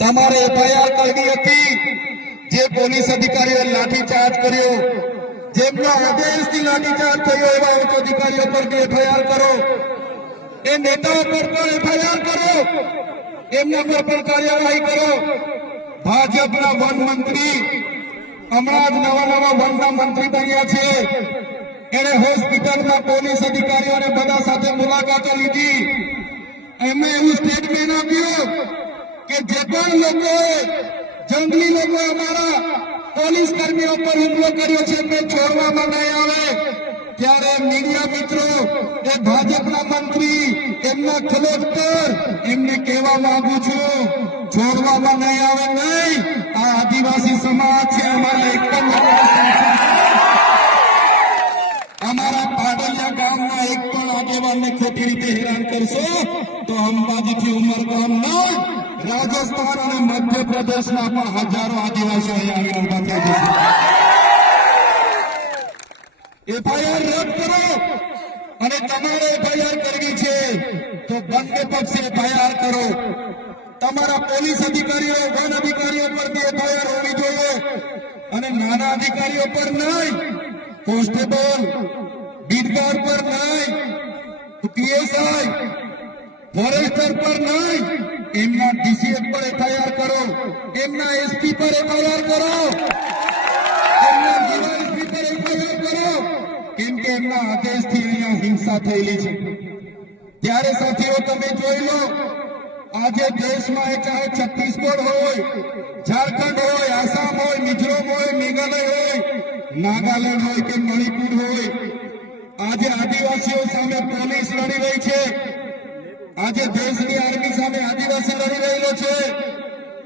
તમારે એફઆઈઆર કરવી હતી જે પોલીસ અધિકારીઓએ લાઠીચાર્જ કર્યો, જેમનો આદેશથી લાઠીચાર્જ થયો એવા ઉચ્ચ અધિકારીઓ પર એફઆઈઆર કરો, એ નેતાઓ પર પણ એફઆઈઆર કરો, એમના પર પણ કાર્યવાહી કરો। ભાજપના વન મંત્રી હમણાં જ નવા વનના મંત્રી બન્યા છે, એને હોસ્પિટલમાં પોલીસ અધિકારીઓને બધા સાથે મુલાકાતો લીધી, એમણે એવું સ્ટેટમેન્ટ આપ્યું કે જે પણ લોકોએ જંગલી લોકો અમારા પોલીસ કર્મીઓ પર હુમલો કર્યો છે એમને છોડવામાં નહીં આવે। ત્યારે મીડિયા મિત્રો એ ભાજપના મંત્રી એમના ખલોટ પર એમને કહેવા માંગુ છું, છોડવામાં નહીં આવે નહીં। આ આદિવાસી સમાજ છે, અમારા એક પણ અમારા પાડલિયા ગામના એક પણ આગેવાનને ખોટી રીતે હેરાન કરશો તો અંબાજીથી ઉમરગામના રાજસ્થાન અને મધ્યપ્રદેશના પણ હજારો આદિવાસીઓ અહીંયા ઉભા થઈ જશે। એફઆઈઆર રદ કરો અને તમારે એફઆઈઆર કરવી છે તો બંને પક્ષે એફઆઈઆર કરો। તમારા પોલીસ અધિકારીઓ વન અધિકારીઓ પર બી એફઆઈઆર હોવી જોઈએ અને નાના અધિકારીઓ પર નહીં, કોન્સ્ટેબલ બીટગાર્ડ પર નહીં, પીએસઆઈ ફોરેસ્ટર પર નહીં, એમના ડીસીએફ પર એફઆઈઆર કરો, એમના એસપી પર એફઆઈઆર કરો, એમના ડીવાયએસપી પર એફઆઈઆર કરો, કેમ કે એમના આદેશથી અહીંયા હિંસા થયેલી છે। ત્યારે સાથીઓ તમે જોઈ લો, આજે દેશમાં ચાહે છત્તીસગઢ હોય, ઝારખંડ હોય, આસામ હોય, મિઝોરમ હોય, મેઘાલય હોય, નાગાલેન્ડ હોય કે મણિપુર હોય, આજે આદિવાસીઓ સામે પોલીસ લડી રહી છે, આજે દેશની આર્મી સામે આદિવાસી લડી રહેલો છે,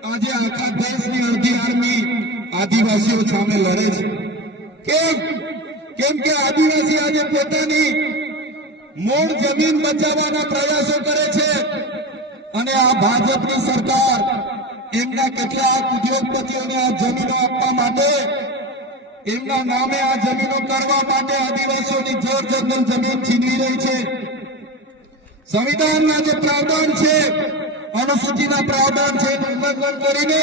આજે આખા દેશની અડધી આર્મી આદિવાસીઓ સામે લડે છે। કેમ કે આદિવાસી આજે પોતાની મૂળ જમીન બચાવવાના પ્રયાસો કરે છે અને આ ભાજપની સરકાર એમના કેટલાક ઉદ્યોગપતિઓને આ જમીનો આપવા માટે, એમના નામે આ જમીનો કરવા માટે આદિવાસીઓની જોર જંગલ જમીન છીનવી રહી છે। સંવિધાનના જે પ્રાવધાન છે, અનુસૂચિના પ્રાવધાન છે, ઉલ્લંઘન કરીને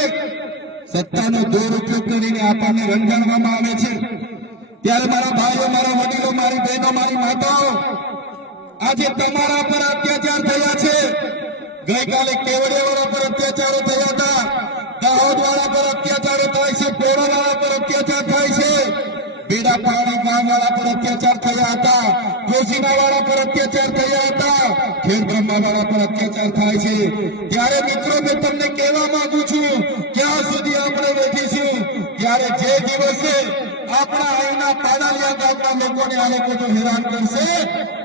સત્તાનો દુરુપયોગ કરીને આપણને રંગાડવામાં આવે છે। ત્યારે મારા ભાઈઓ, મારા વડીલો, મારી બહેનો, મારી માતાઓ, આજે તમારા પર અત્યાચાર થયા છે। ગઈકાલે કેવડિયાવાળા પર અત્યાચારો થયા હતા, દાહોદવાળા પર અત્યાચારો થાય છે, પોરાવાળા પર અત્યાચાર થાય છે, બેડાપાણી ગામવાળા પર અત્યાચાર થયા હતા, કોસીનાવાળા પર અત્યાચાર થયા હતા, ખેડબ્રહ્માવાળા પર અત્યાચાર થાય છે। ત્યારે મિત્રો મેં તમને કહેવા માંગુ છું, ક્યાં સુધી આપણે બેઠીશું? ત્યારે જે દિવસે આપણા અહીંના પાડાલિયા ગામના લોકોને આ લોકો જો હેરાન કરશે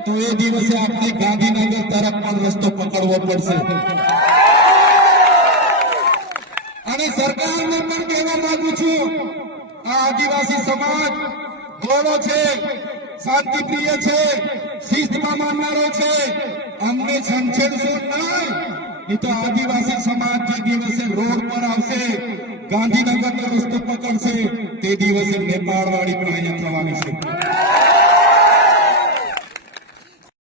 તો એ દિવસે આપણે ગાંધીનગર તરફ પણ રસ્તો પકડવો પડશે। અને સરકારને પણ કહેવા માંગુ છું, આ આદિવાસી સમાજ ગોળો છે, શાંતિપ્રિય છે, શિસ્તમાં માનનારો છે, અમને છંછેડશો નહીં, એ તો આદિવાસી સમાજ જે દિવસે રોડ પર આવશે, ગાંધીનગરનો રસ્તો પકડશે, તે દિવસે નેપાળવાળી પણ અહીંયા થવાની છે।